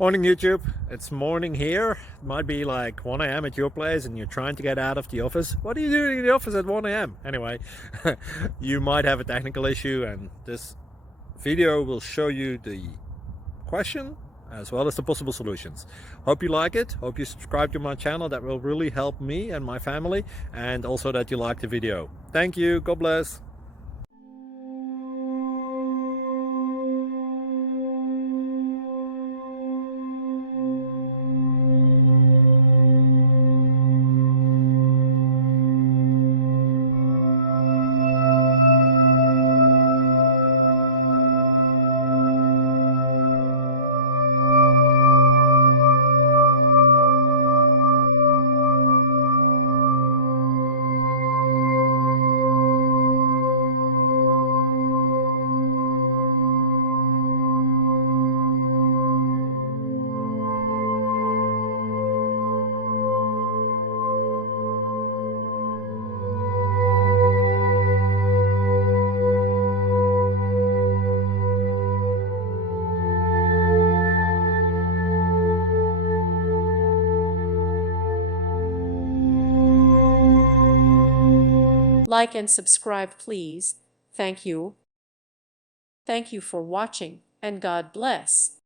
Morning YouTube, it's morning here. It might be like 1 a.m. at your place and you're trying to get out of the office. What are you doing in the office at 1 a.m.? Anyway, you might have a technical issue and this video will show you the question as well as the possible solutions. Hope you like it, hope you subscribe to my channel. That will really help me and my family, and also that you like the video. Thank you, God bless. Like and subscribe, please. Thank you. Thank you for watching, and God bless.